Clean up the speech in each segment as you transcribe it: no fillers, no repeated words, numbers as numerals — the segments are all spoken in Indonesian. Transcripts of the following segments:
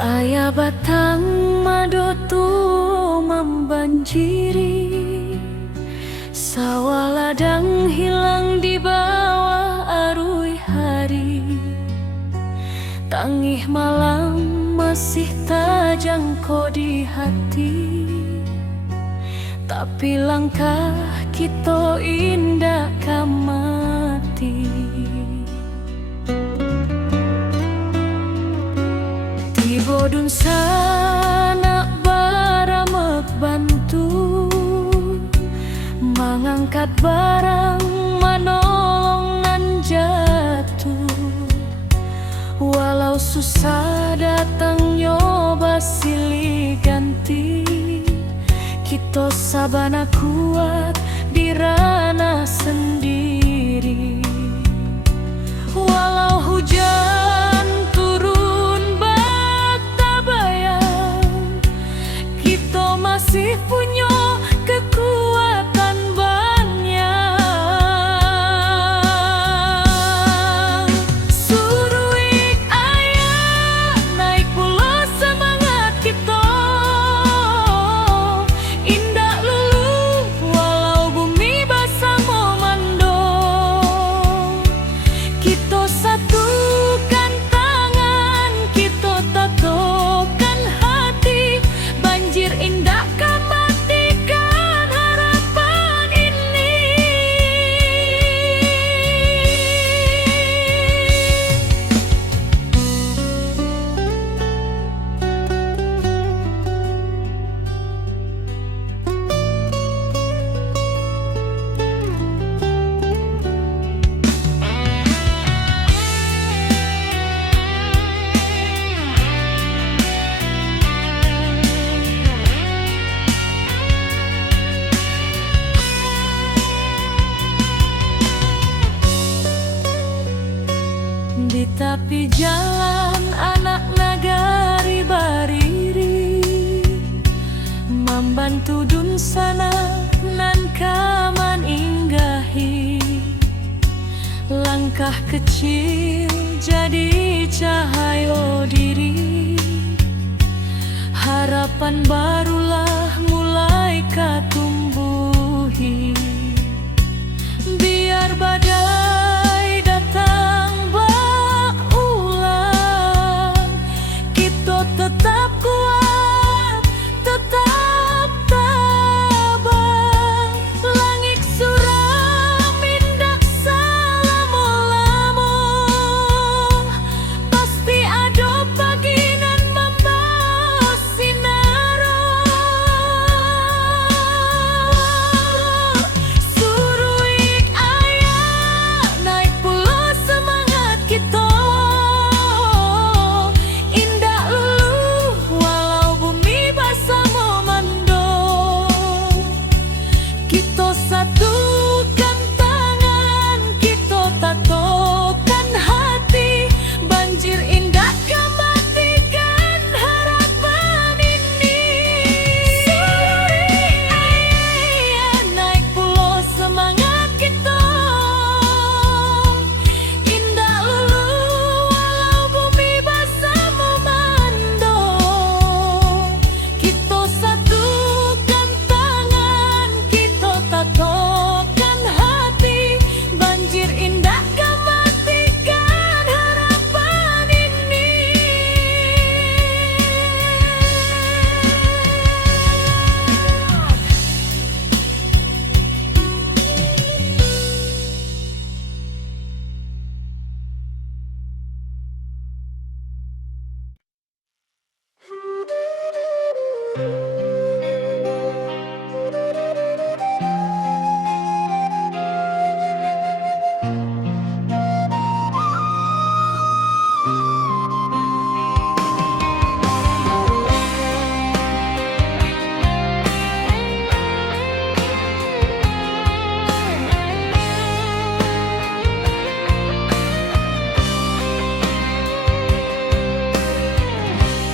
Ayah batang madotu membanjiri, sawah ladang hilang di bawah arus hari. Tangih malam masih tajangko di hati, tapi langkah kita indah kamati. Bodun sana baramek bantu mengangkat barang manolongan jatuh. Walau susah datang nyoba silih ganti, kita sabana kuat di ranah sendiri. Walau hujan masih punya kekuatan banyak. Suruh ayah naik pula semangat kita, indah lulu walau bumi basah memando. Kita satukan tangan, kita tatokan hati, banjir indah di tepi jalan anak nagari bariri, membantu dun sana nan kaman inggahi. Langkah kecil jadi cahaya diri, harapan barulah mulai katumbuhi. Biar badai datang tetap kuat, tetap tabah. Langit suram indak salamulamu, pasti ada paginan membawa sinaro. Suruh ayah naik pula semangat kita, satukan tangan, kita tatokan hati, banjir indah kematikan harapan ini. Suruh ayah naik pulau semangat kita, indah lulu walau bumi basah memando. Kita satukan tangan, kita tatokan hati, banjir indah kematikan harapan ini.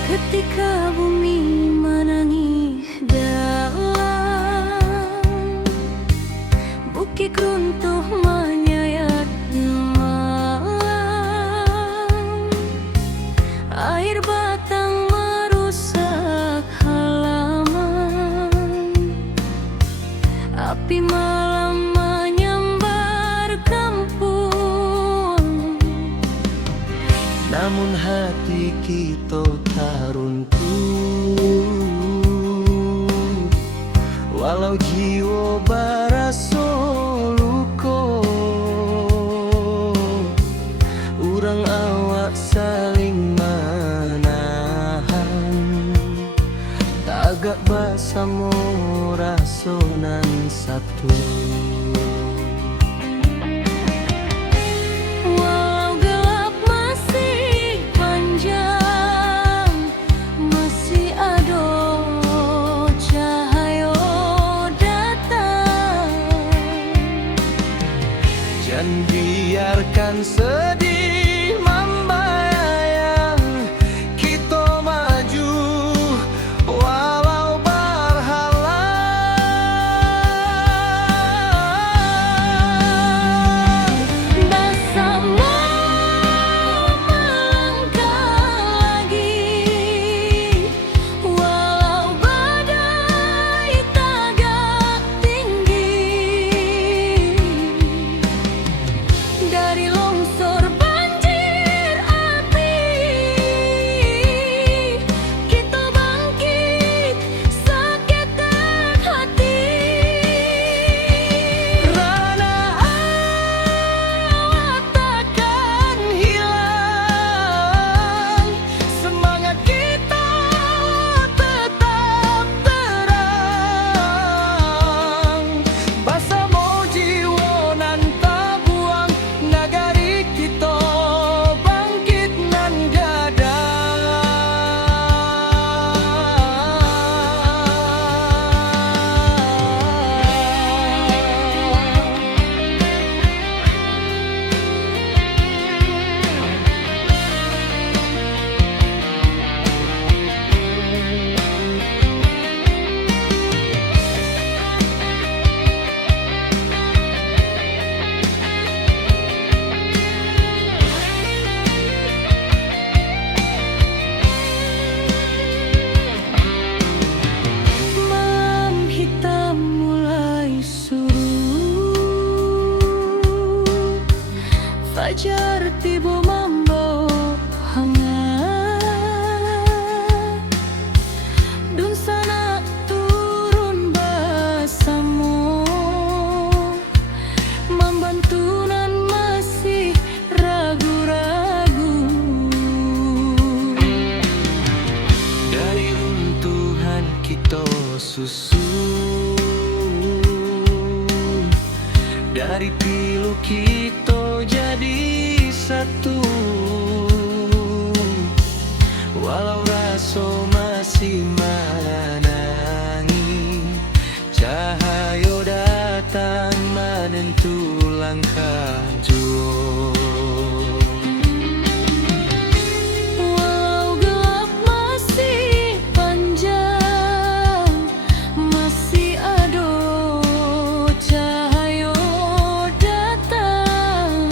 Ketika bumi menangis dalam, bukit runtuh menyayat malam, air batang runtuh, walau jiwa baraso luko, urang awak saling menahan, tagak basamo rasonan satu. Dan biarkan sedih membayang, kita maju walau berhalang. Bersama melangkah lagi, walau badai tagak tinggi. Dari longsor banjir api, kita bangkit seketek hati. Rana awak takkan hilang, semangat kita tetap terang. Basamo jiwa nan tabuang, nagari kita bangkit nan gadang. Malam hitam mulai suruh, fajar tiba membawa hangat, dun sana turun basamo, membantu nan masih ragu-ragu. Dari runtuhan kita susun, dari pilu kita jadi satu, walau raso masih menangi, cahaya datang menentu langkah jua. Walau gelap masih panjang, masih ada cahaya datang.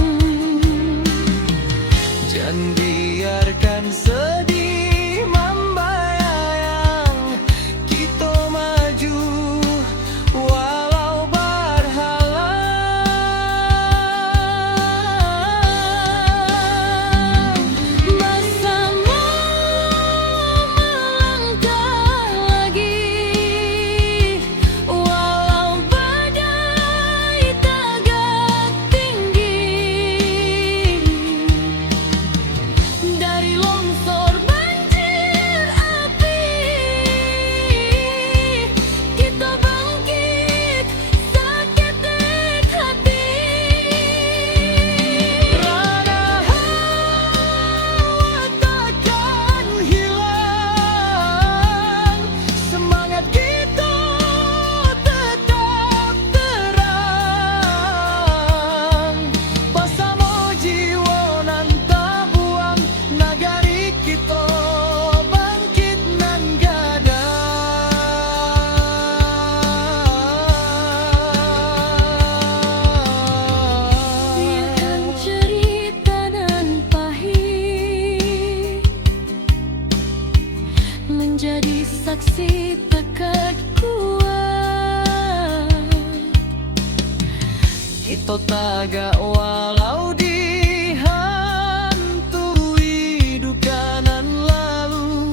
Jangan biarkan sedih membayang, kita maju walau berhalang. Bersama melangkah lagi, walau badai tagak tinggi. Dari longsor banjir api, kita bangkit seketek hati. Rana awak takkan hilang, semangat kita tetap terang. Basamo jiwa nan tabuang, nagari kita bangkit nan gadang. Biarkan cerita nan pahit menjadi saksi tekad kuat. Kita tagak walau dihantui duka nan lalu,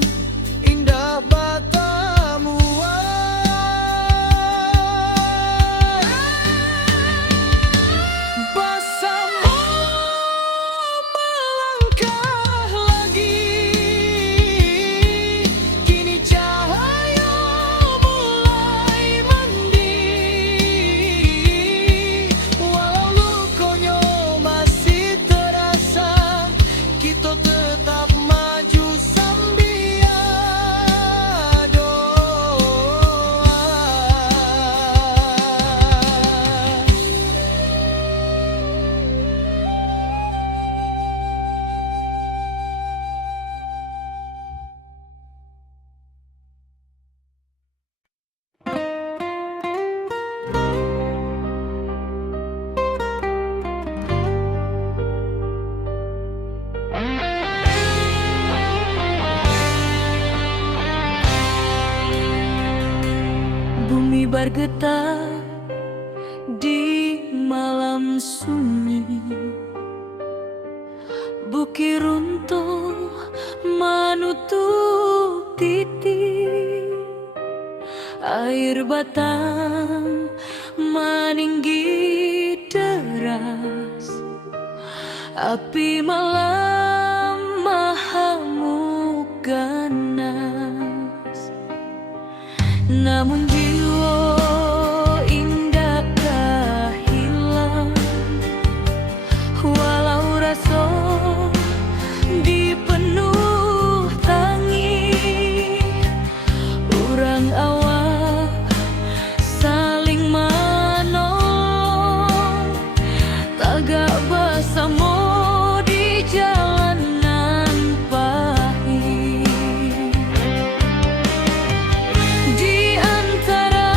bergetar di malam sunyi. Bukit runtuh menutup titik, air batang meninggi deras, api malam mahamuk ganas. Namun jiwa indakkah hilang, walau rasa dipenuh tangis. Urang awak saling menolong, tagak bersama di jalanan pahit. Di antara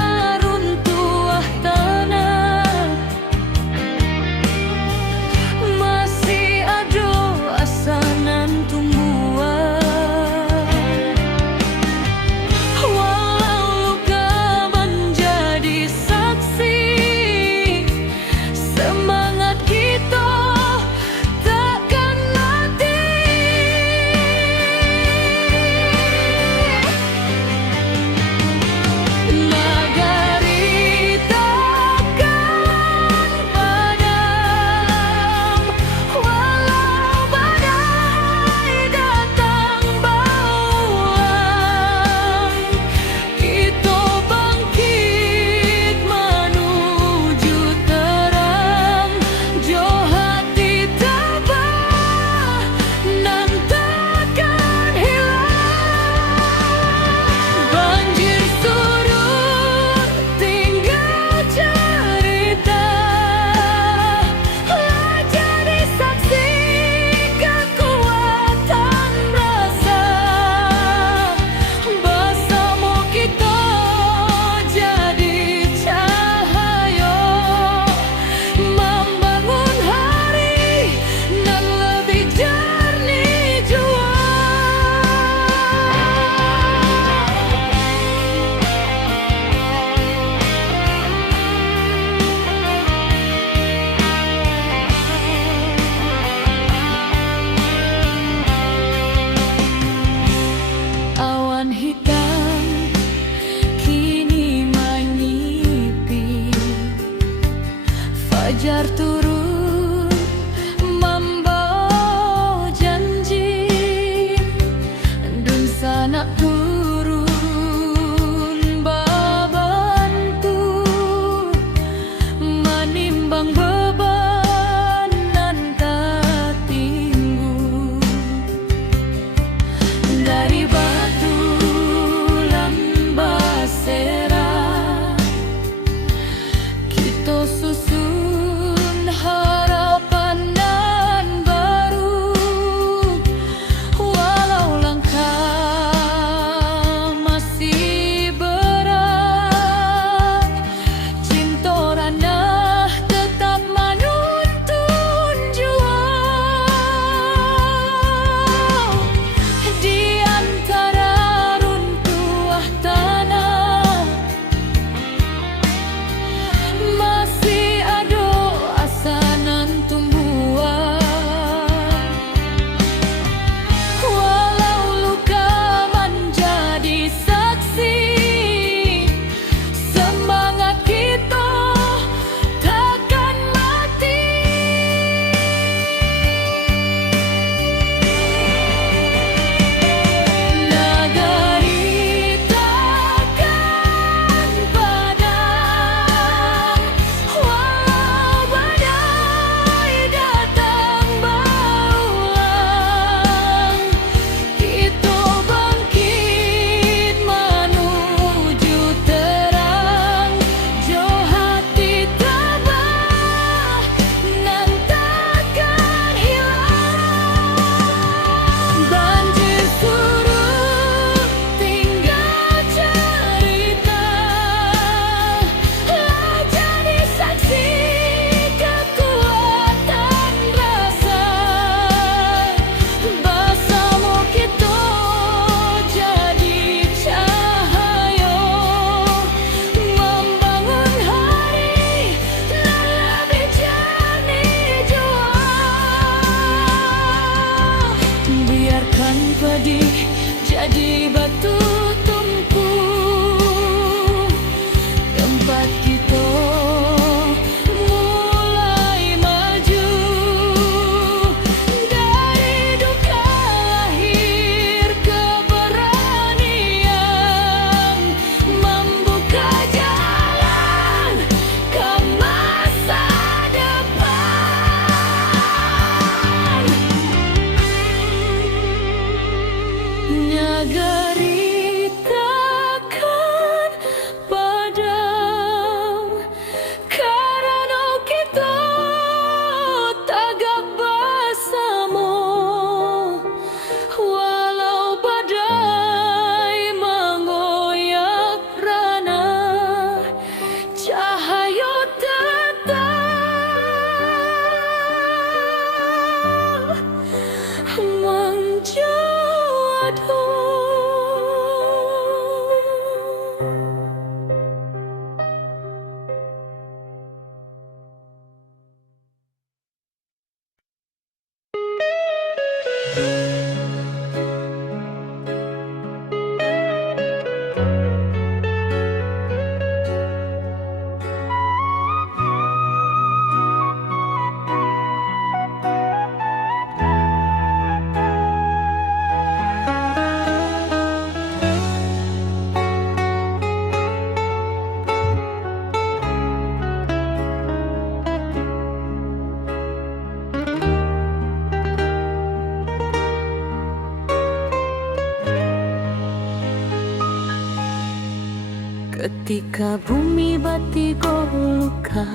Ketika bumi batigo luka,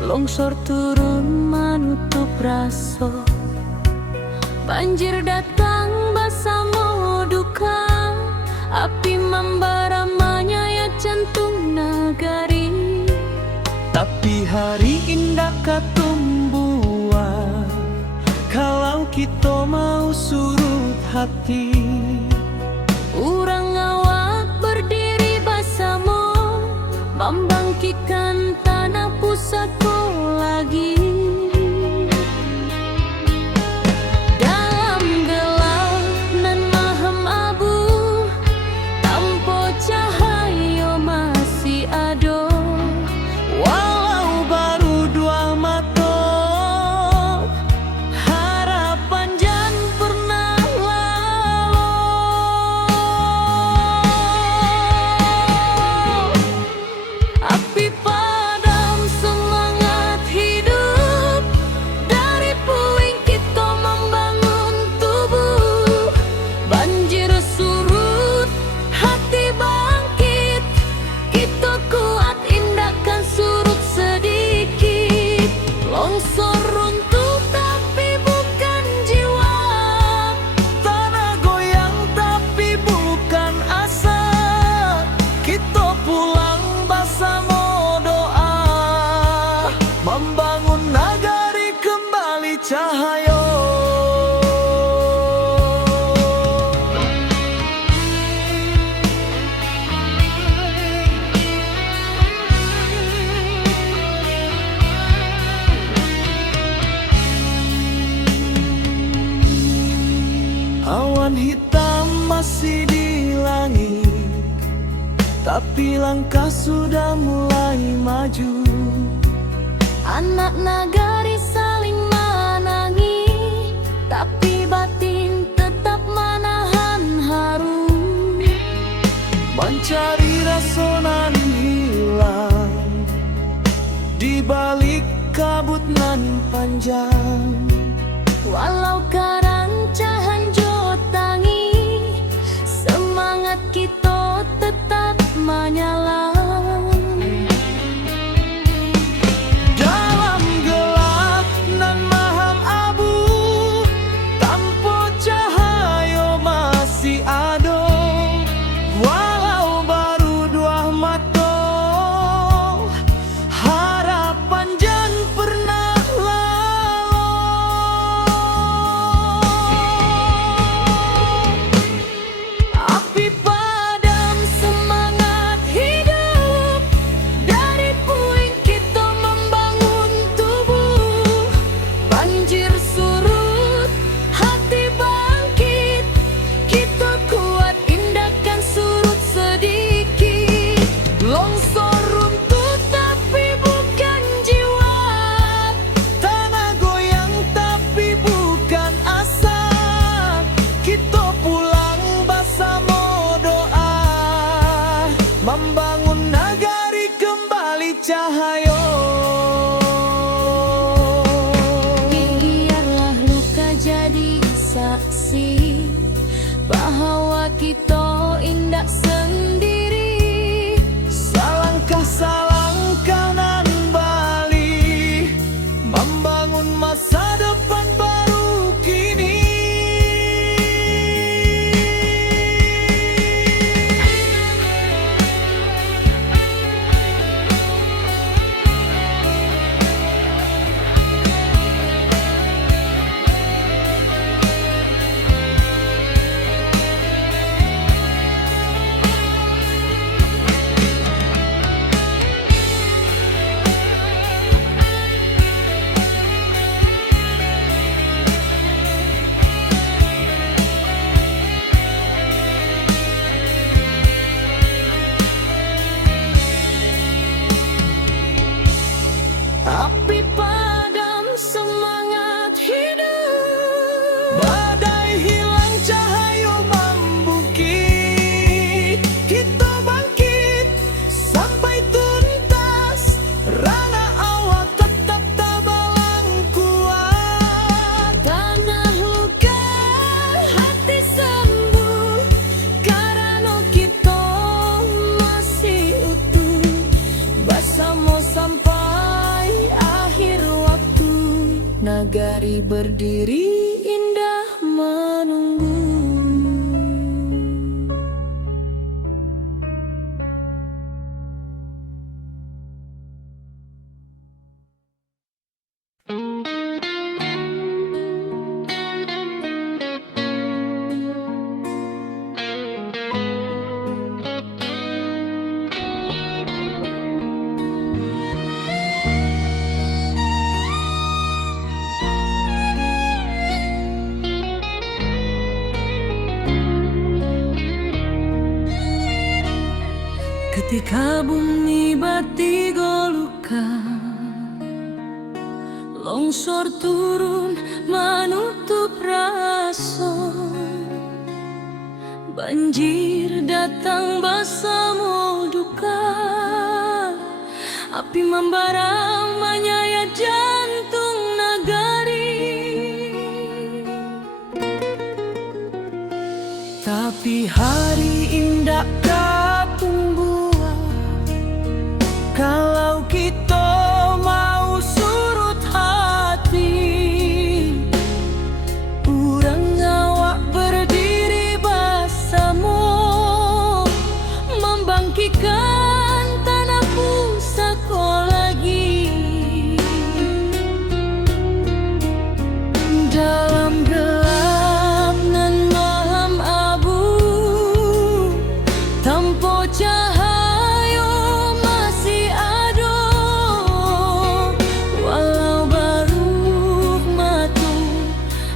longsor turun menutup raso, banjir datang basamo duka, api membara menyayat jantung nagari. Tapi hari indah katumbuhan, kalau kita mau surut hati. Urang awak berdiri basamo, membangkitkan tanah pusatku lagi. Dalam gelap nan maham abu, tanpa cahaya masih ada. Walau baru dua mata, harapan jan pernah lalu. Api padam semangat hidup, dari puing kita membangun tubuh. Banjir surut, hati bangkit, kita kuat indahkan surut sedikit. Longsor runtuh tapi bukan jiwa, Tanah goyang tapi bukan asa. Kita pulang basamo doa, membangun nagari kembali cahaya. Awan hitam masih di langit, tapi langkah sudah mulai maju. anak nagari saling menangi, tapi batin tetap menahan haru. Mencari rasa nan hilang di balik kabut nan panjang. Walau karancahan jotangi, semangat kita tetap menyala. Dalam gelap nan maham abu, tanpa cahaya masih ada. Walau baru dua mata, harapan jan pernah lalu. Api padam semangat hidup, dari puing kita membangun tubuh. Banjir surut, hati bangkit, kita kuat indahkan surut sedikit. Longsor runtuh tapi bukan jiwa, tanah goyang tapi bukan asa. Kita pulang basamo doa, membangun nagari kembali cahaya. Biarlah luka jadi saksi bahwa kita indah sendiri. Salangkah nan bali, membangun masa depan baru kini. berdiri indah menunggu. Ketika bumi bati golukan, longsor turun menutup rason, banjir datang bersama duka, api membara menyayat jantung nagari. Tapi hari indah kapung buah, kalau kita mau surut hati, urang awak berdiri bersama, membangkitkan tanah pusaka lagi. Dalam gelap nan malam abu, tanpa cahaya masih ada, walau baru matu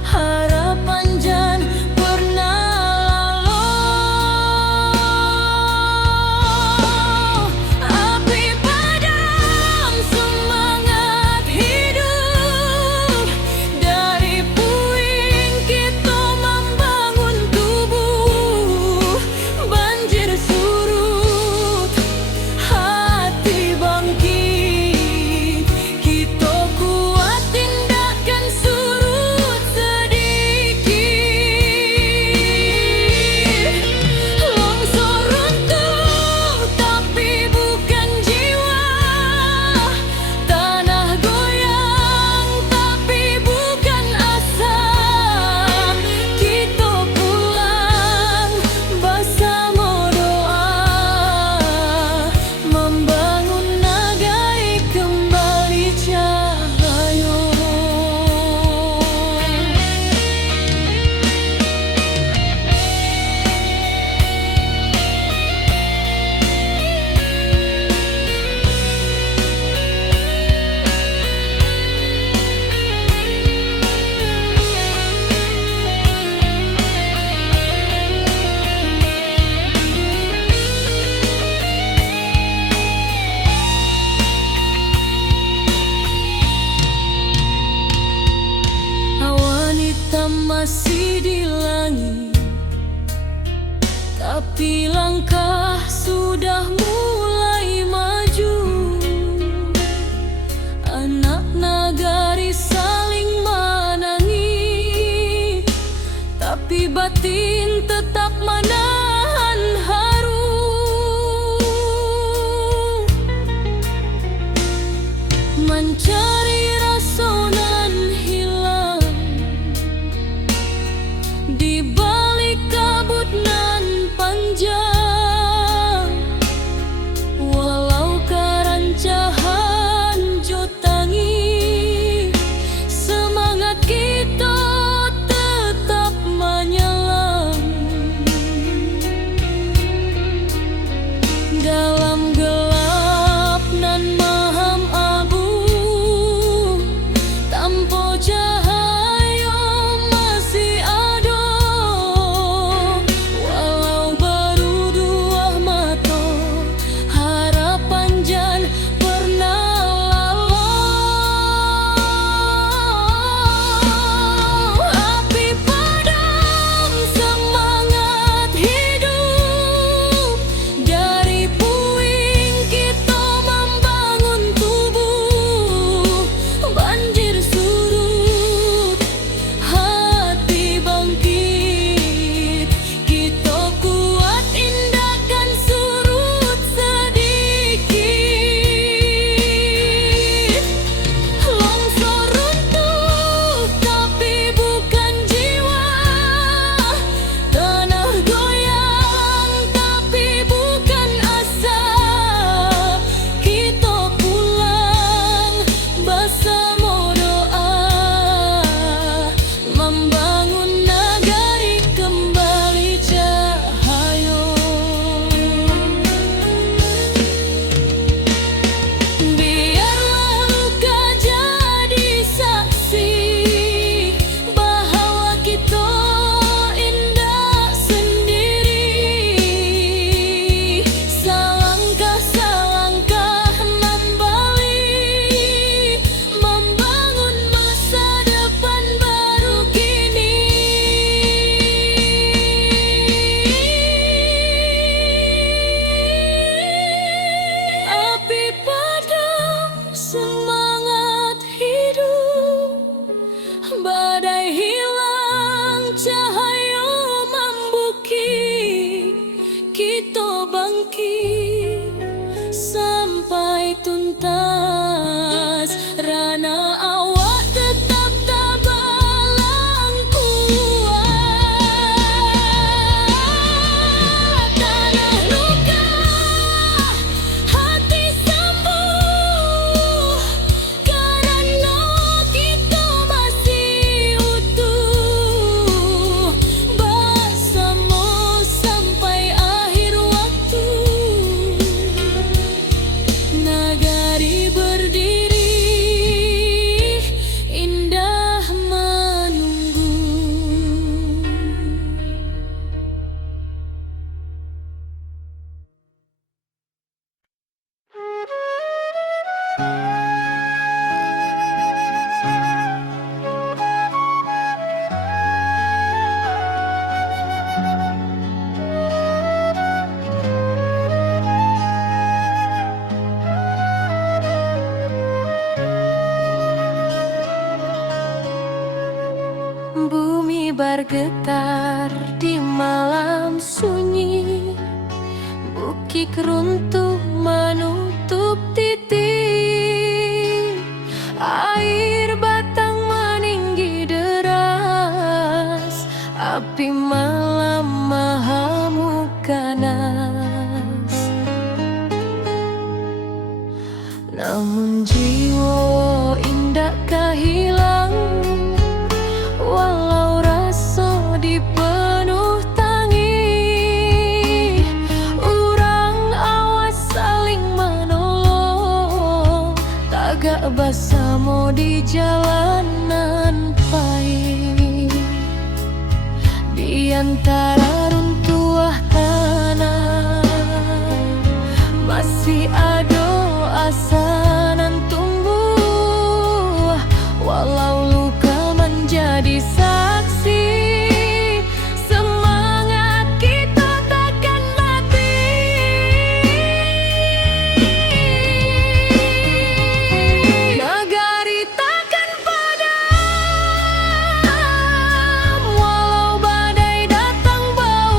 harapan jan pernah lalu. Api padam semangat hidup, dari puing kita membangun tubuh. Banjir surut, hati bangkit, kita kuat tindakan surut sedikit. Longsor runtuh tapi bukan jiwa, tanah goyang tapi bukan asa. Kita pulang bersama doa, membangun nagari kembali cahaya. Awan hitam masih di langit, tapi langkah sudah mulai maju. Anak nagari saling menangis, tapi batin tetap menahan haru. Mencari rasa nan hilang di balik kabut nan panjang, walau karancahan jotangi, semangat kita tetap menyelam. Dalam gelap nan maham abu, tanpa cahaya masih ada, walau baru dua mata harapan jan pernah lalu. Api padam semangat hidup, dari puing kita bangkit sampai tuntas. Rana awak tetap tabalang kuat. Tanah luka, hati sembuh, karena kita masih utuh. Bersama sampai akhir waktu, nagari berdiri indah menunggu. Bumi bergetar di malam sunyi, bukit runtuh menutup titik, air batang meninggi deras, api malam mengamuk ganas. Namun jiwa indah hilang, walau rasa dipenuh tangi. Urang awas saling menolong, tagak bersama di jalanan pahit. Di antara runtuh tanah masih ada asa nan tumbuh, walau luka menjadi saksi. Semangat kita takkan mati. Nagari takkan padam, walau badai datang bawa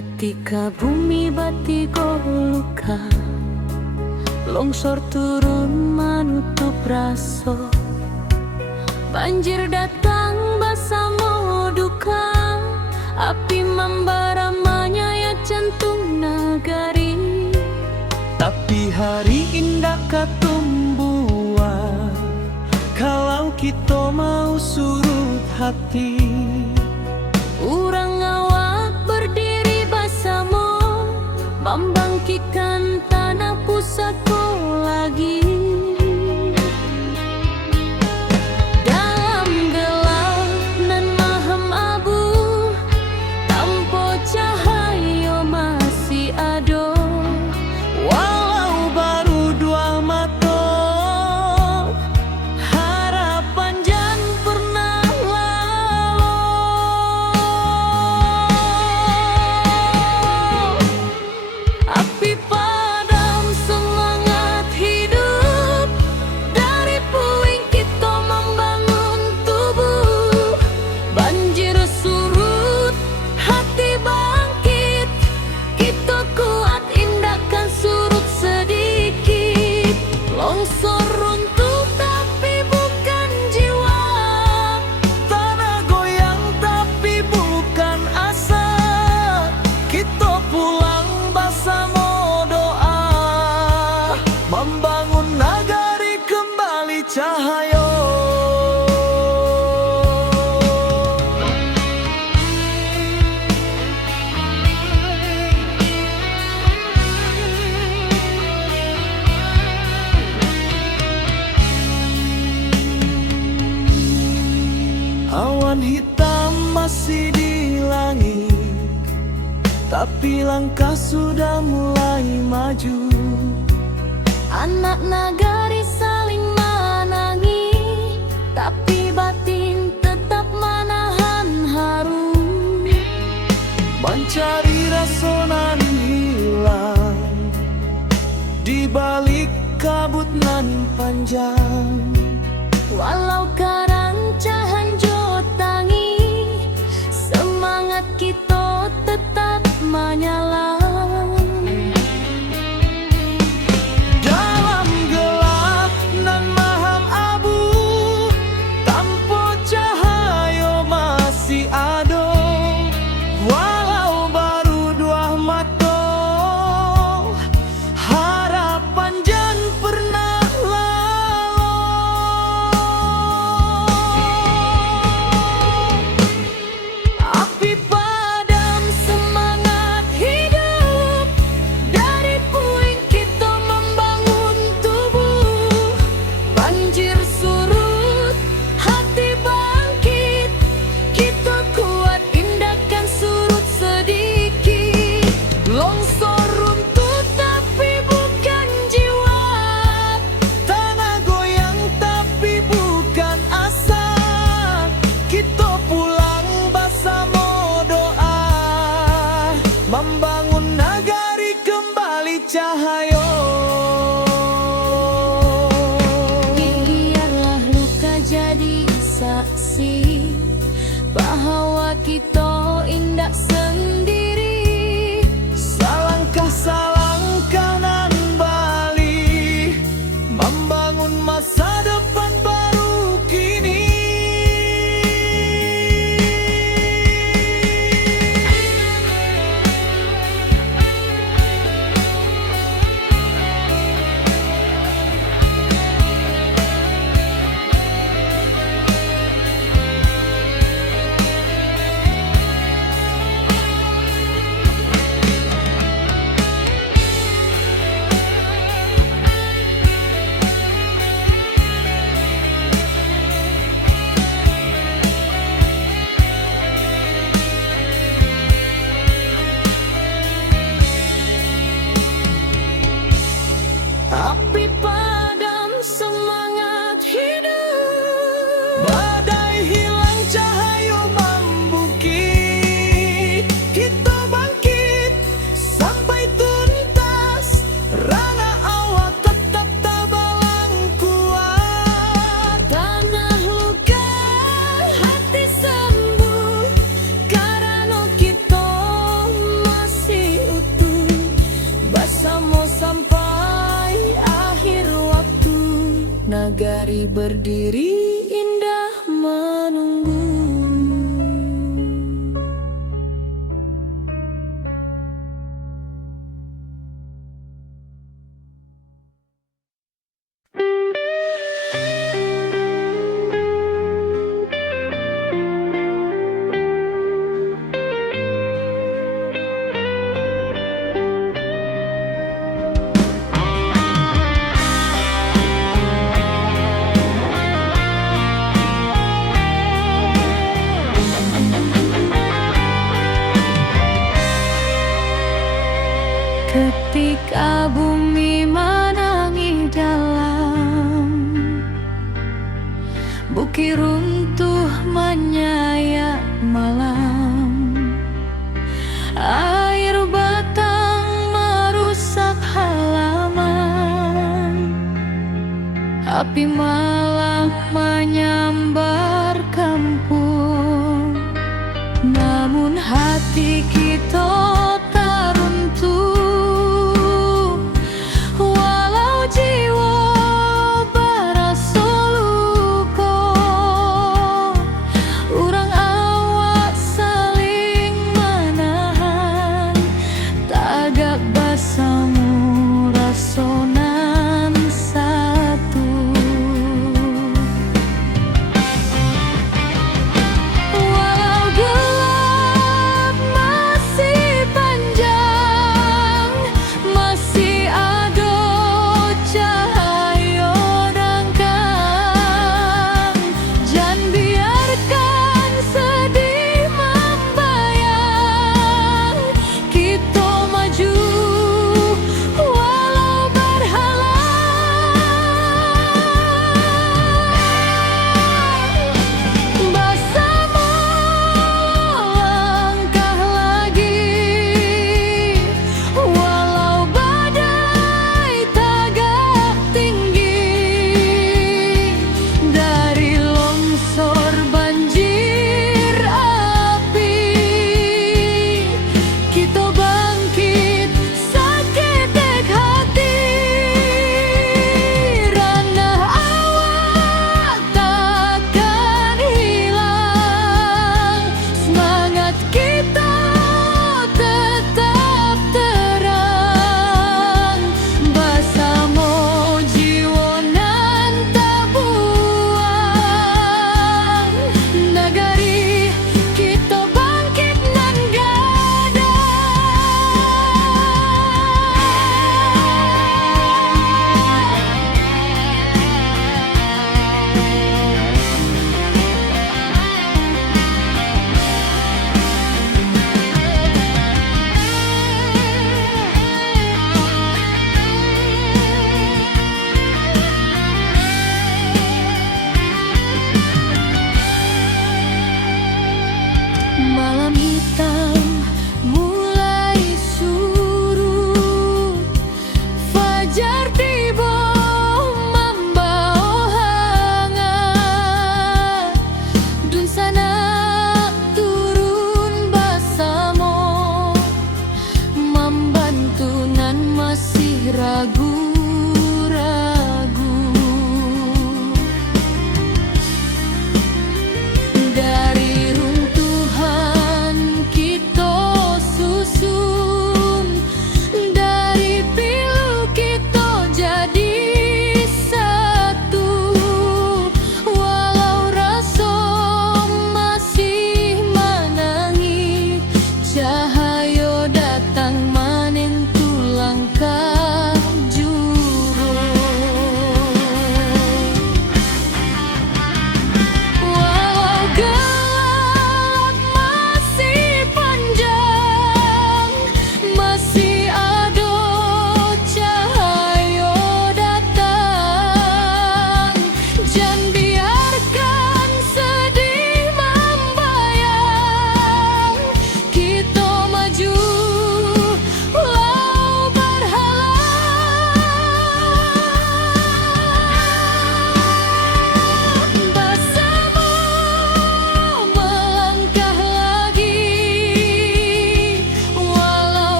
Ketika bumi batigo luka, longsor turun menutup raso, banjir datang bersama duka, api membara menyayat jantung nagari. Tapi hari indah katumbuhan kalau kita mau surut hati. Urang awak berdiri bersama, membangkitkan tanah pusatku lagi. Dalam gelap nan mahem abu, tanpa cahaya masih ada. Walau baru dua mata, harapan jan pernah lalu. Api padam semangat hidup, dari puing kita membangun tubuh. Banjir surut, hati bangkit, kita kuat indahkan surut sedikit. Longsor runtuh tapi bukan jiwa, tanah goyang tapi bukan asa. Kita pulang bersama doa, membangun nagari kembali cahaya. Awan hitam masih di langit, tapi langkah sudah mulai maju. Anak nagari saling menangi, tapi batin tetap menahan haru. Mencari rasa nan hilang di balik kabut nan panjang. Walau karancahan jotangi, semangat kita tetap menyala. Dalam gelap nan mahem abu, tanpa cahaya masih ada. Walau baru dua mata, harapan jan pernah lalu. Api padam semangat hidup, dari puing kita membangun tubuh. Banjir surut, hati bangkit, kita kuat indahkan surut sedikit. Longsor runtuh tapi bukan jiwa, tanah goyang tapi bukan asa. Kita pulang bersama doa, membangun nagari kembali cahaya. Biarlah luka jadi saksi bahwa kita indah sendiri. Selangkah nan bali, membangun masa depan baru kini. Api padam semangat hidup, badai hilang cahaya membukit. Kita bangkit sampai tuntas, rana awak tetap tabalang kuat. Tanah luka, hati sembuh, karena kita masih nagari berdiri indah menunggu. Ketika bumi menangis dalam, bukit runtuh menyayat malam, air batang merusak halaman, api malam menyambar kampung. Namun hati kita tak runtuh, walau jiwa berasa luka. Urang awak saling menahan, tagak basamu rasonan satu. Walau gelap masih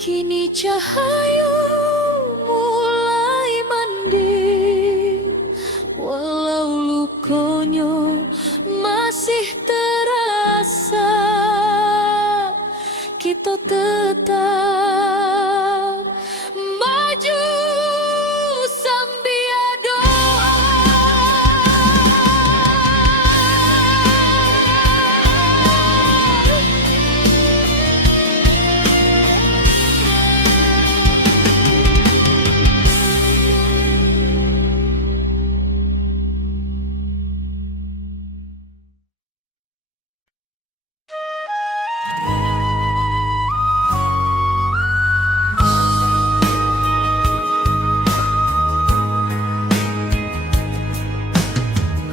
Kini cahaya mulai mandi, walau lukonya masih terasa. Kita tetap maju sambil doa.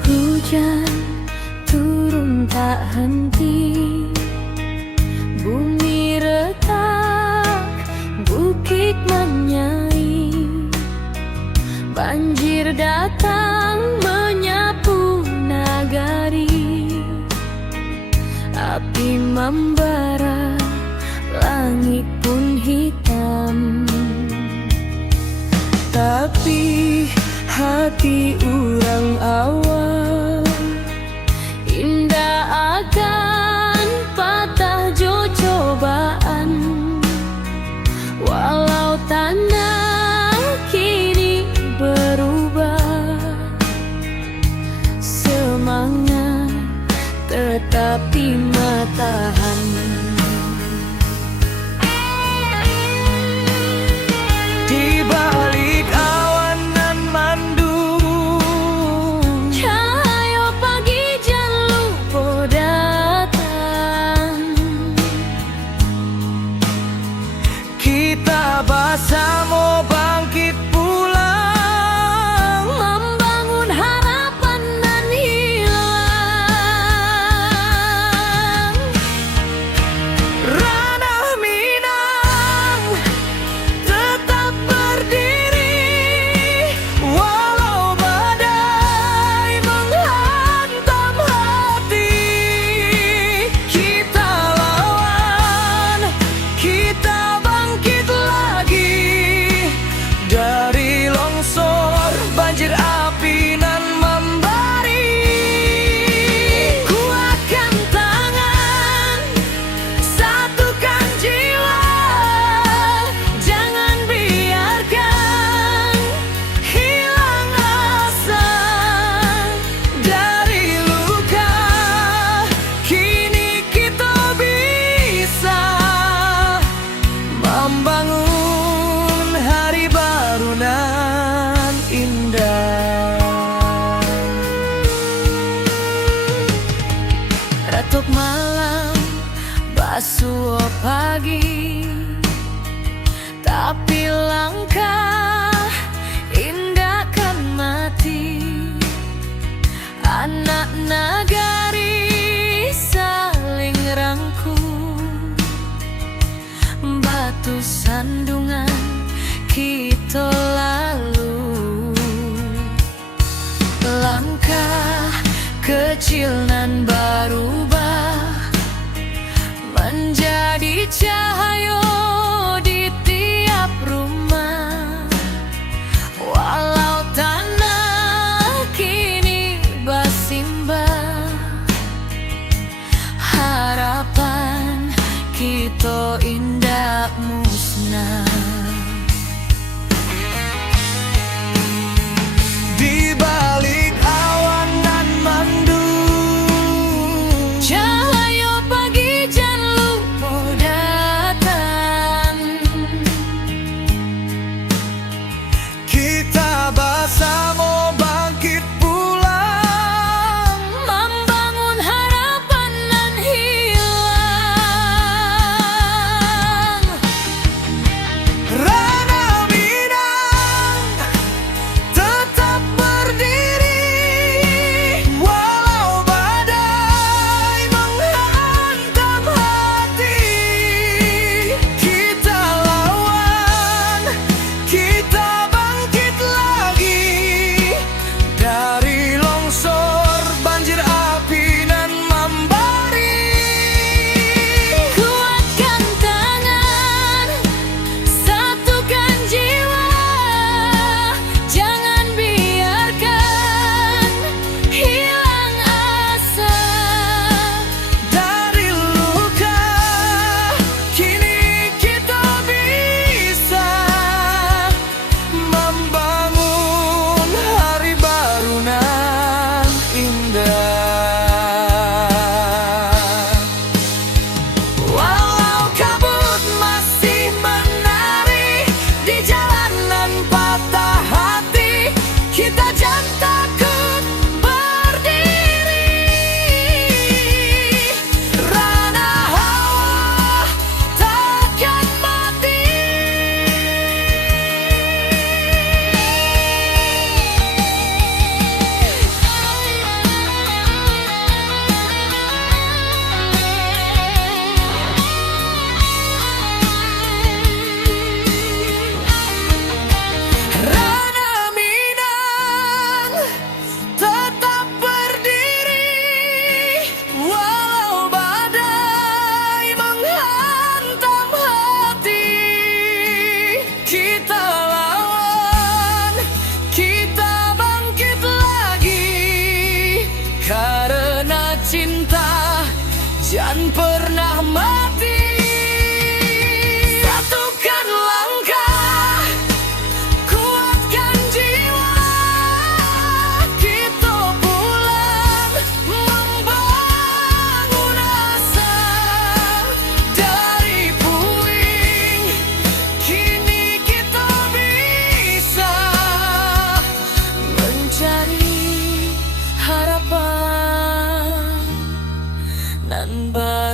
Hujan turun tak henti, bumi retak, bukit menyai. Banjir datang menyapu nagari, api membara, langit pun hitam. Tapi hati urang awal Indah akan patah jo cobaan, walau tanah kini berubah. Semangat tetap di matahan. di balik awan nan mandung, Cahaya pagi jan lupa datang. kita bersama bangkit pulang, Membangun harapan nan hilang. ranah Minang tetap berdiri, walau badai menghantam hati. Kita lawan, kita bangkit lagi, dari longsor banjir api nan membari. Kuatkan tangan, satukan jiwa, jangan biarkan hilang asa. Dari luka kini kita bisa membangun hari baru nan indah. Retuk malam, basuh pagi, tapi langkah indah kan mati. Anak nagari saling rangkul, batu sandungan kita lalu. Langkah kecil nan berubah menjadi cahaya di tiap rumah. Walau tanah kini bersimbah, harapan kita indah musnah. Di balik awan nan mandung,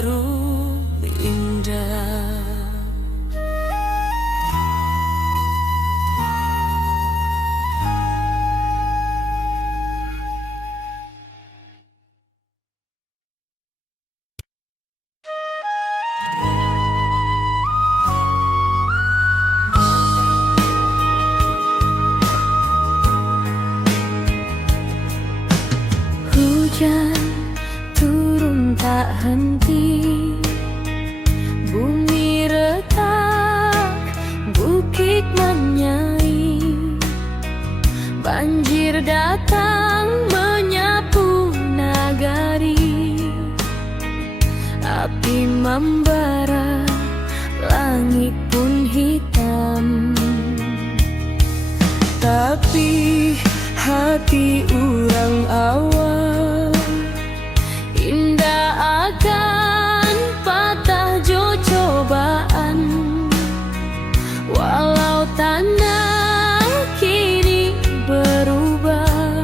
baru indah. Hujan turun tak henti, bumi retak, bukit menyai, banjir datang menyapu nagari, api membara, langit pun hitam. Tapi hati urang awal indah akan patah jo cobaan, walau tanah kini berubah,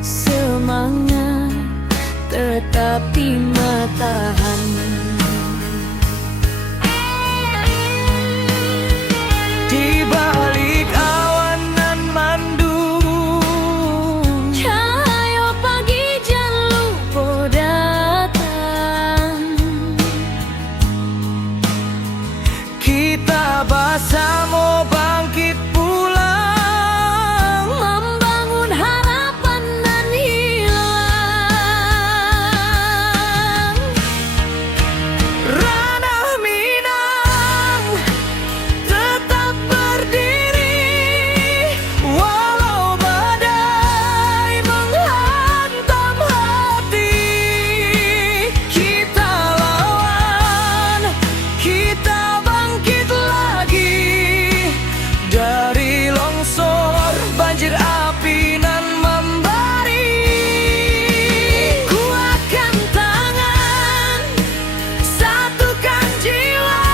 semangat tetapi matahan. Di balik awan nan mandung, Cahaya pagi jan lupa datang. kita bersama bangkit pulang, Membangun harapan nan hilang. ranah Minang tetap berdiri, walau badai menghantam hati. Kita lawan, kita bangkit lagi, dari longsor, banjir, api nan membari. Kuatkan tangan, satukan jiwa,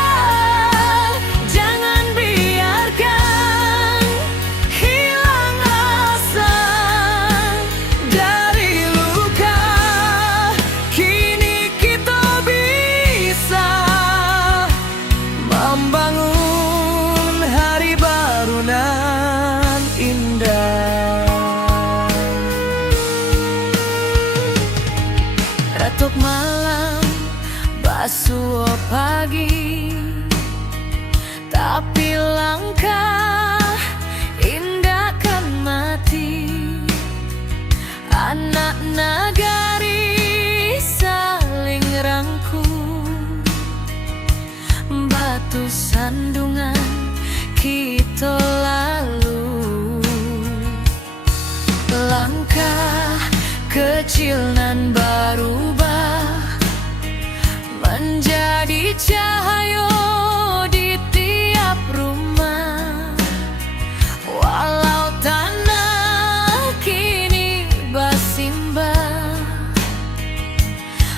jangan biarkan hilang asa. Dari luka, kini kita bisa membangun hari baru nan indah. Ratuk malam, basuh pagi, tapi langkah indah kan mati. Anak nagari saling rangkul, batu sandungan kita lalu. Langkah kecil nan berubah menjadi cahaya di tiap rumah, walau tanah kini bersimbah,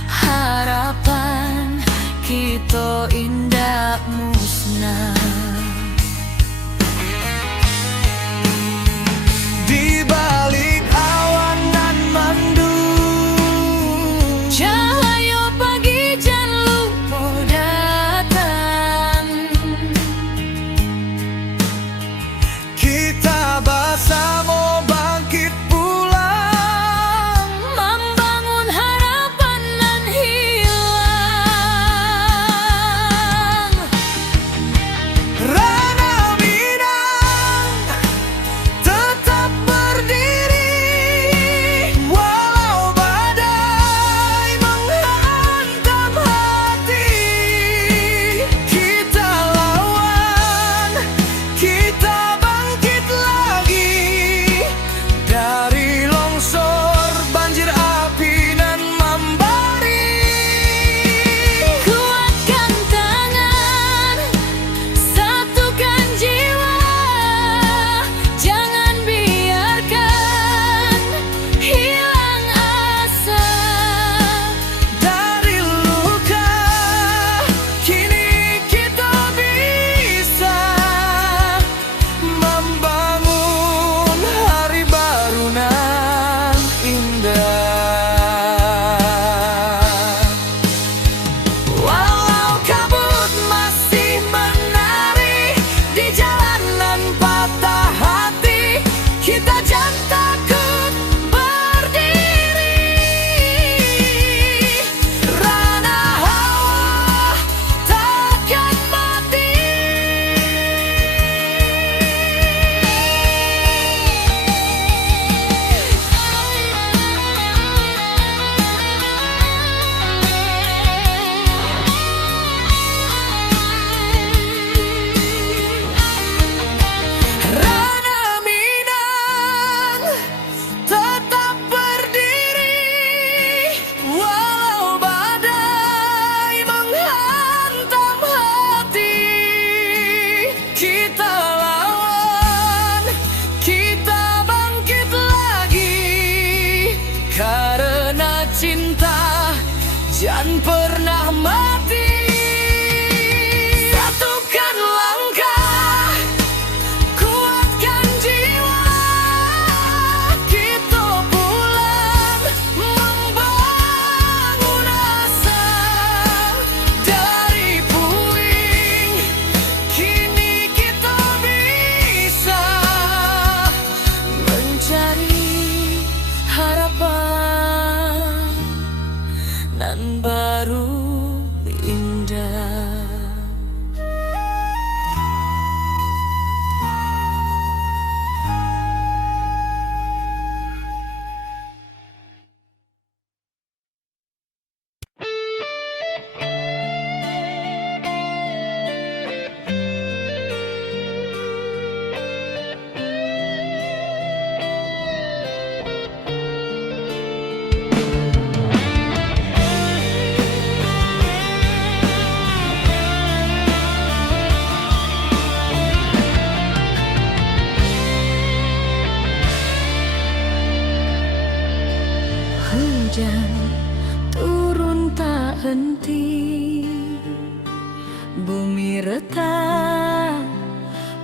harapan kita indah musnah. Di balik awan nan mandung,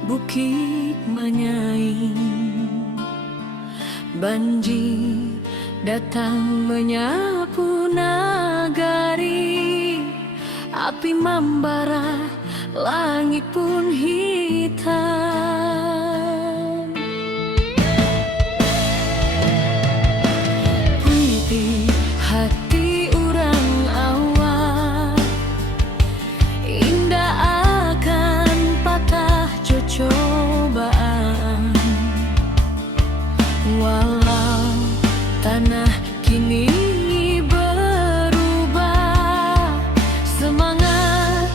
bukit menyaing. Banjir datang menyapu nagari, api membara, langit pun hitam. Putih hati orang awak, indah akan patah cobaan. Walau tanah kini berubah, semangat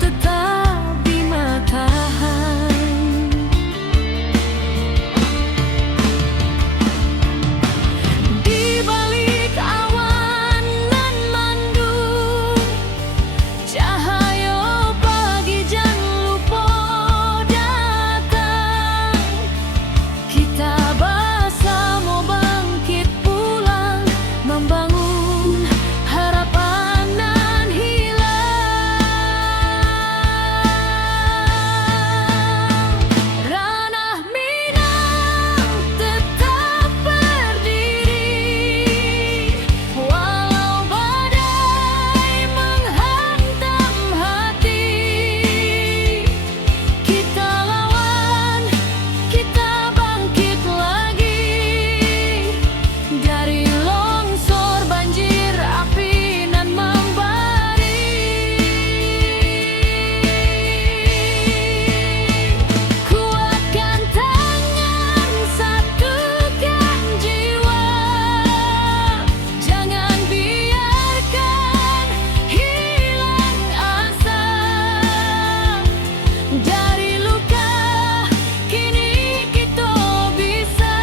tetap di matahari. Di balik awan nan mendung, cahaya pagi jan lupa datang. Kita bersama bangkit pulang, membangun harapan nan hilang. Ranah Minang tetap berdiri, walau badai menghantam hati. Kita lawan, kita bangkit lagi, dari longsor banjir api nan membari. Kuatkan tangan, satukan jiwa, jangan biarkan hilang asa. Dari luka kini kita bisa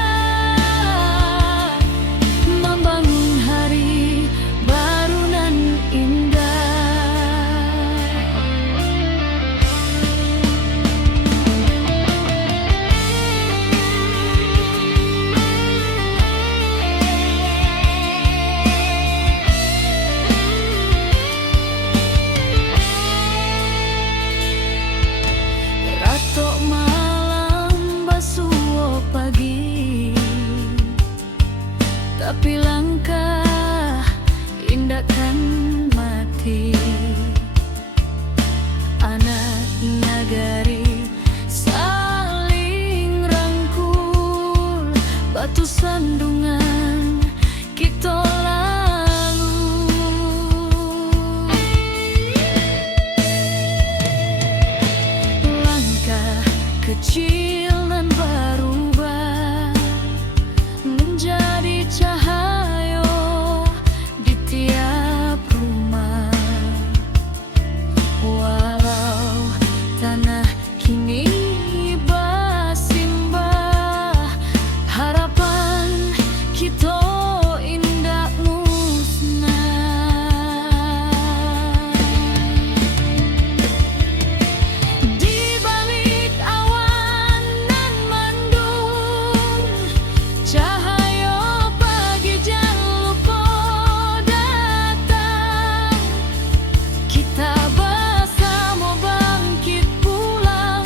membangun hari baru nan indah. Ratok malam basuh pagi, tapi langkah indah kan mati. Anak nagari saling rangkul, batu sandungan kita lalu. Langkah kecil dan berubah menjadi cahaya di tiap rumah. Walau tanah kini bersimbah, harapan kita indah musnah. Di balik awan nan mendung, cahaya pagi jan lupa datang. Kita bersama bangkit pulang,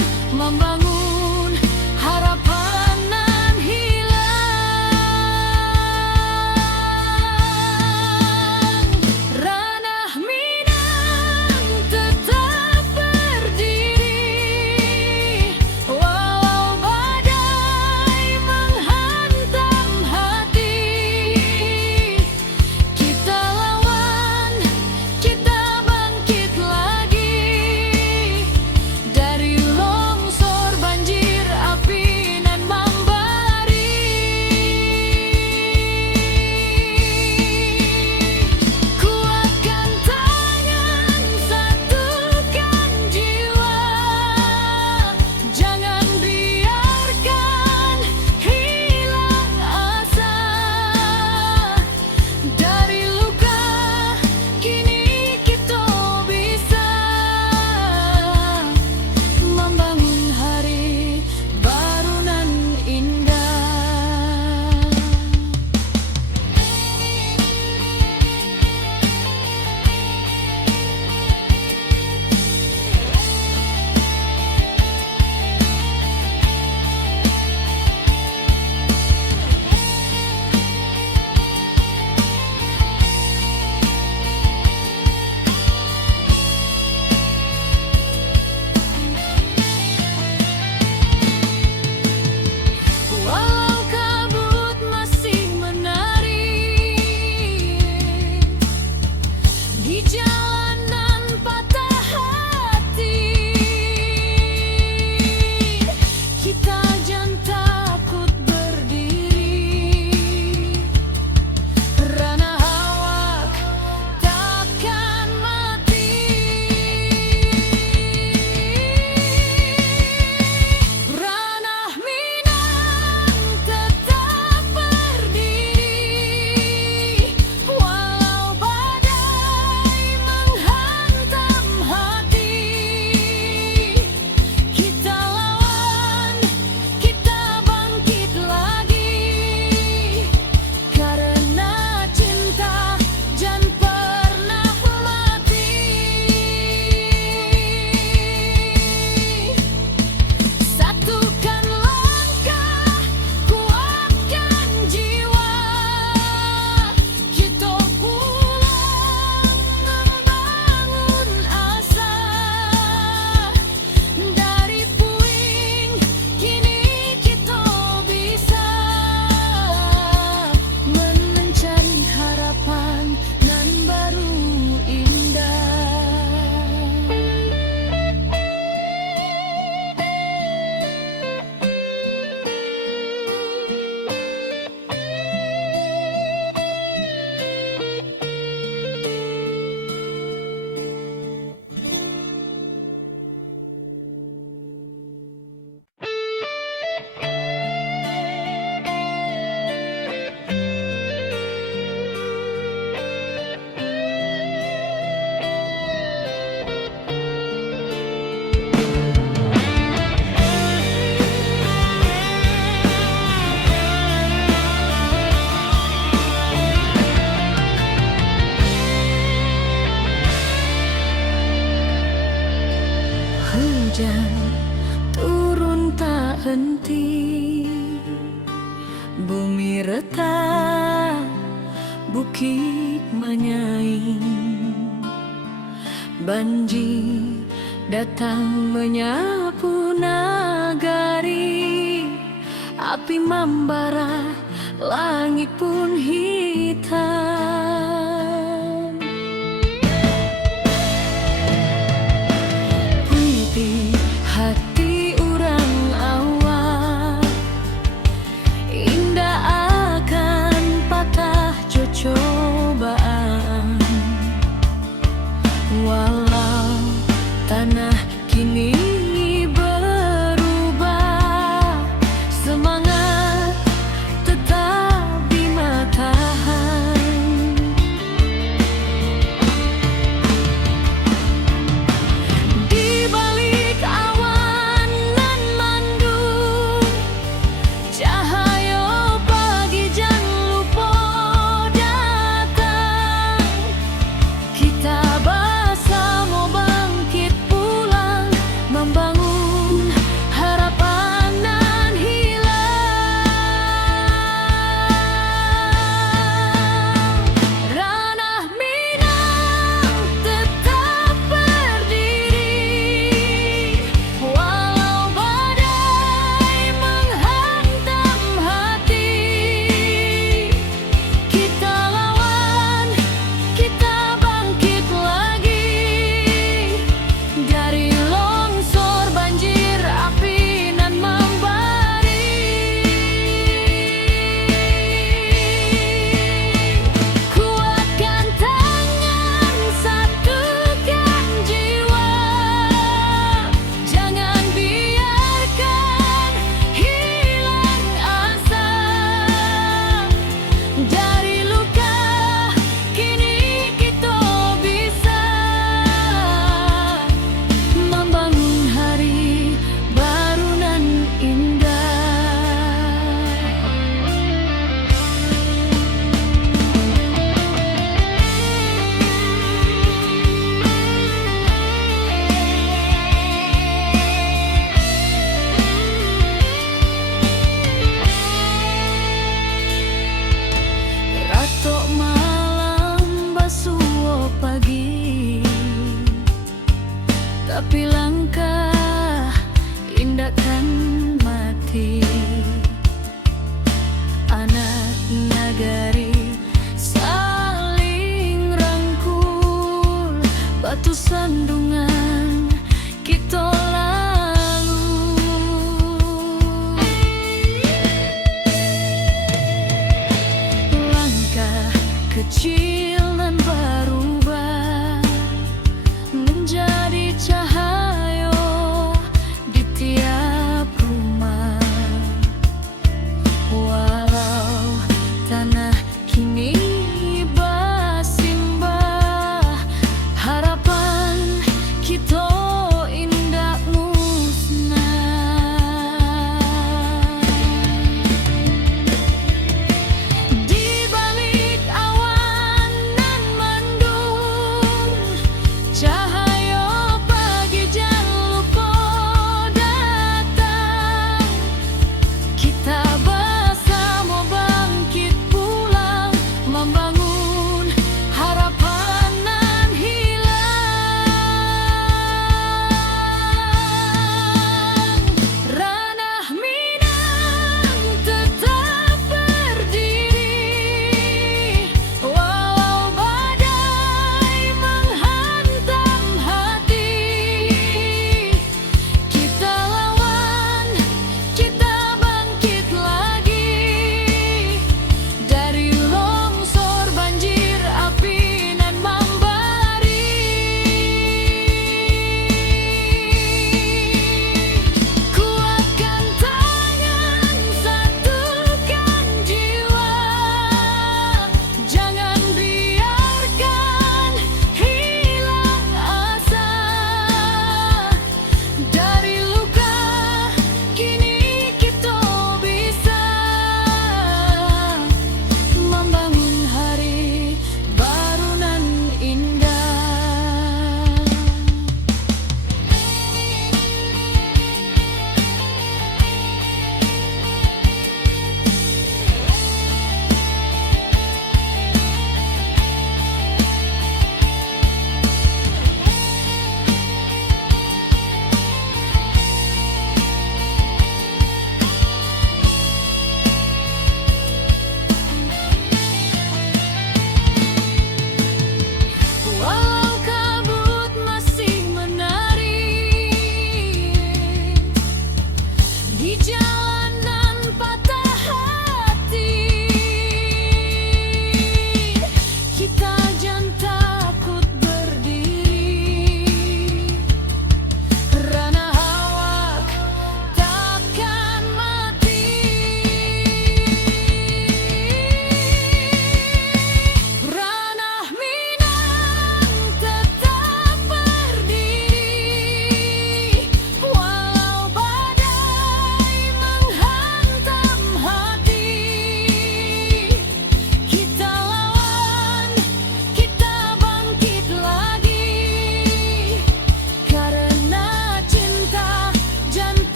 tak henti. Bumi retak, bukit menyaing, banjir datang menyapu nagari. Api membara, langit pun hitam. Putih hati orang awak, indah akan patah cobaan. Walau tanah kini berubah, semangat tetap di matahan.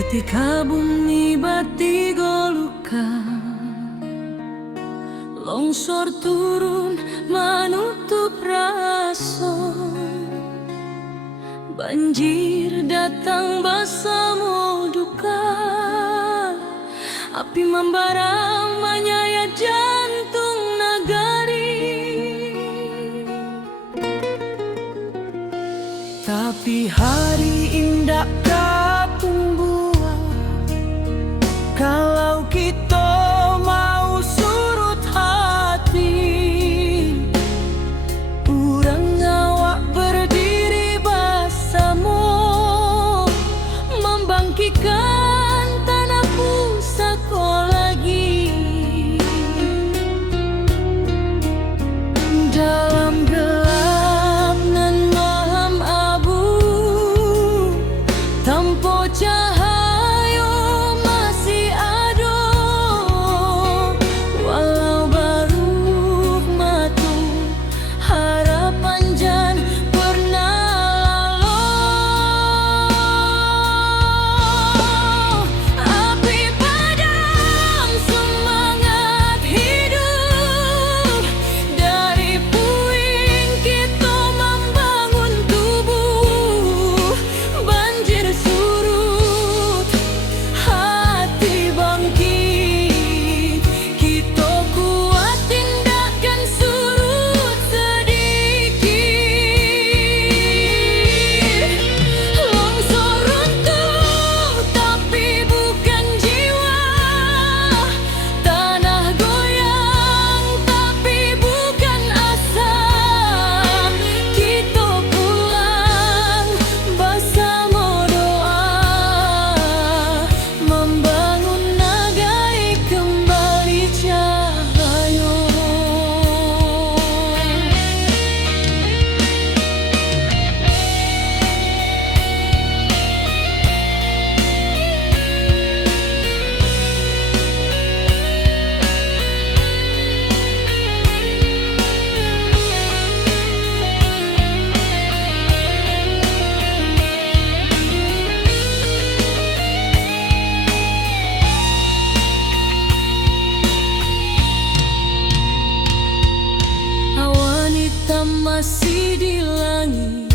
Ketika bumi bati golukan, longsor turun menutup rasa, banjir datang bersama duka, api membara menyayat jantung nagari. Tapi hari indah kapung buah, kalau kita mau surut hati, urang awak berdiri bersama, membangkitkan tanah pusaka lagi. Dalam gelap nan malam abu, tanpa cahaya masih ada, walau baru matu harapan jan pernah lalu. Api padam semangat hidup, dari puing kita membangun tubuh. Banjir surut, hati bangkit, kita kuat tindakan surut sedikit. Longsor runtuh tapi bukan jiwa, tanah goyang tapi bukan asa. Kita pulang bersama doa, membangun nagai kembali cahaya. Awan hitam masih di langit,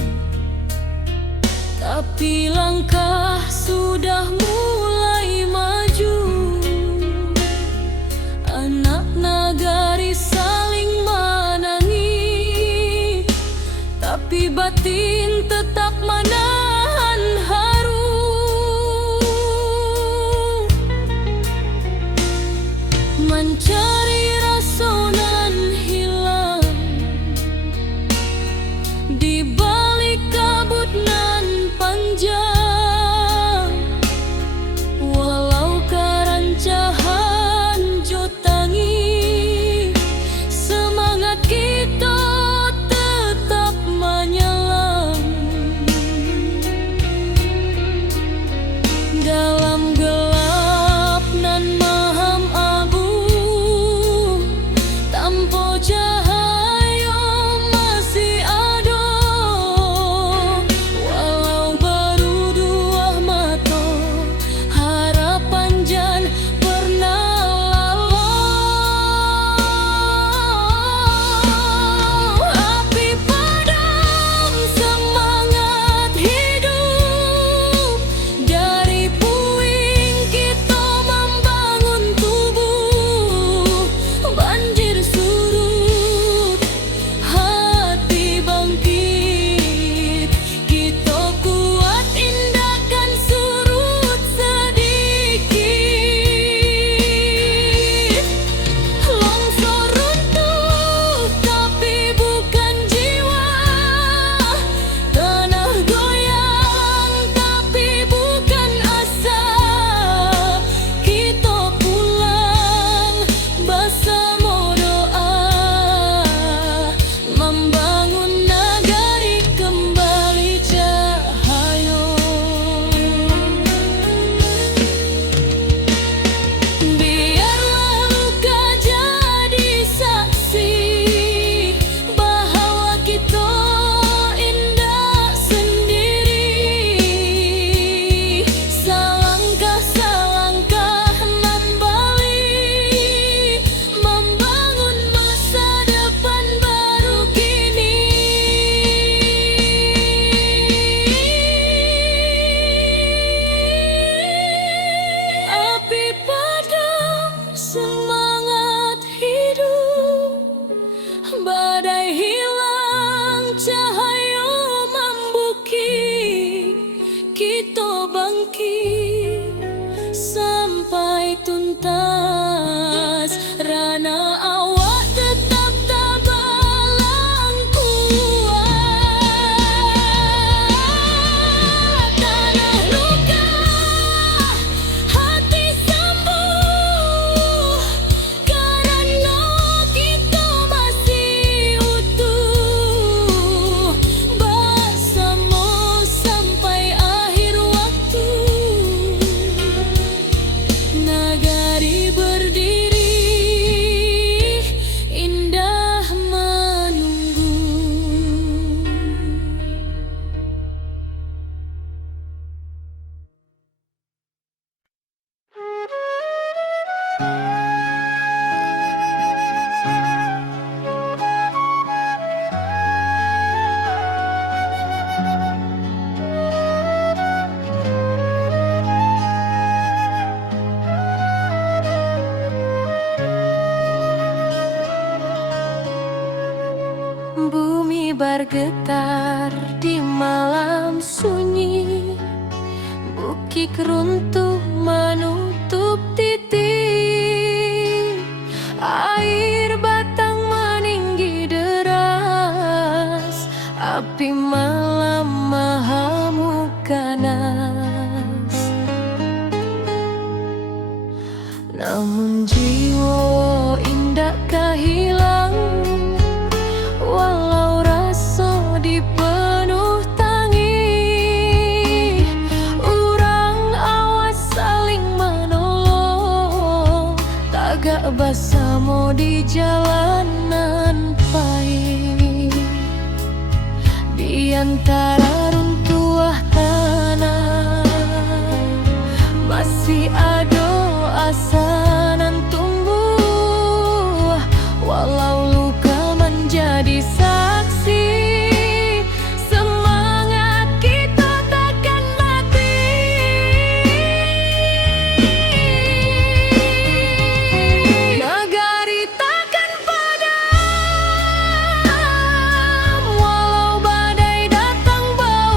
tapi langkah sudah mulai maju. Anak nagari saling menangis, tapi batin tetap menahan haru. Mencari rasa nan hilang di balik kabut nan panjang, walau karancahan jotangi, semangat kita tetap menyelam. Dalam gelap nan maham abu, tanpa cahaya masih ada, walau baru dua mata harapan jan pernah lalu. Api padam semangat hidup, dari puing kita bangkit sampai tuntas. Rana awak tetap tabalang kuat. Tanah luka, hati sembuh, karena kita masih utuh. Bersama sampai akhir waktu, nagari berdiri indah menunggu. Bumi bergetar di malam sunyi, bukit runtuh menutup titik, air batang meninggi deras, api malam mengamuk ganas. Namun jiwa indah kehilang, walau rasa dipenuh tangi. Urang awas saling menolong, tagak bersama di jalanan pahit. Di antara runtuhan tanah masih ada asa nan tumbuh, walau luka menjadi saksi. Semangat kita takkan mati. Nagari takkan padam, walau badai datang bawa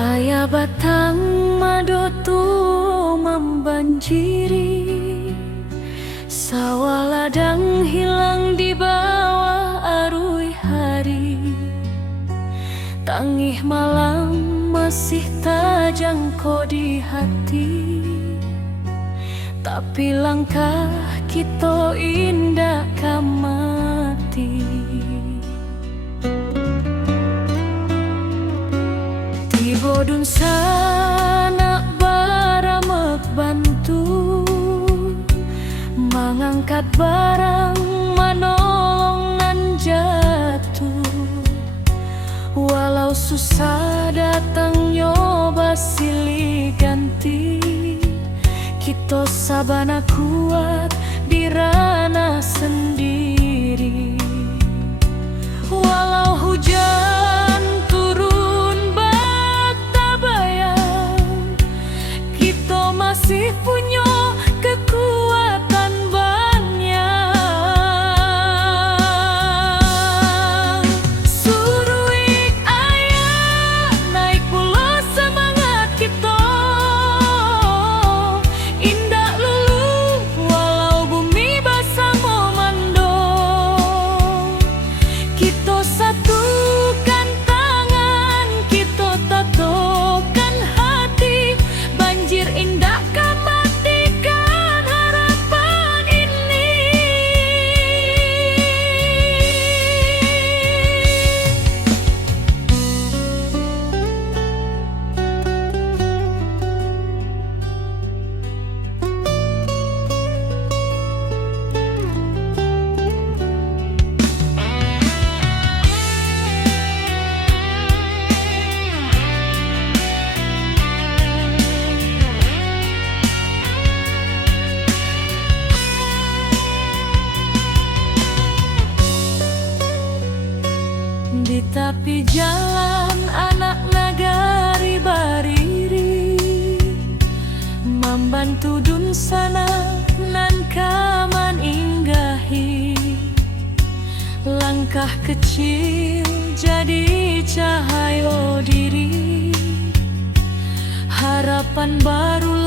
Ayah batang madotu membanjiri, sawah ladang hilang di bawah arus hari. Tangih malam masih terjangkau di hati, tapi langkah kita indah kamati. Bodun sana baramek bantu mengangkat barang manolong nan jatuh. Walau susah datang nyoba silih ganti, kita sabana kuat di ranah sendiri. Walau hujan masih punya kekuatan banyak. Suruh ayah naik pula semangat kita, indah lulu walau bumi basah memando. Kita satukan tangan, kita tatokan hati, banjir indah di tepi jalan anak nagari bariri, membantu dun sana nan kaman inggahi. Langkah kecil jadi cahaya diri, harapan baru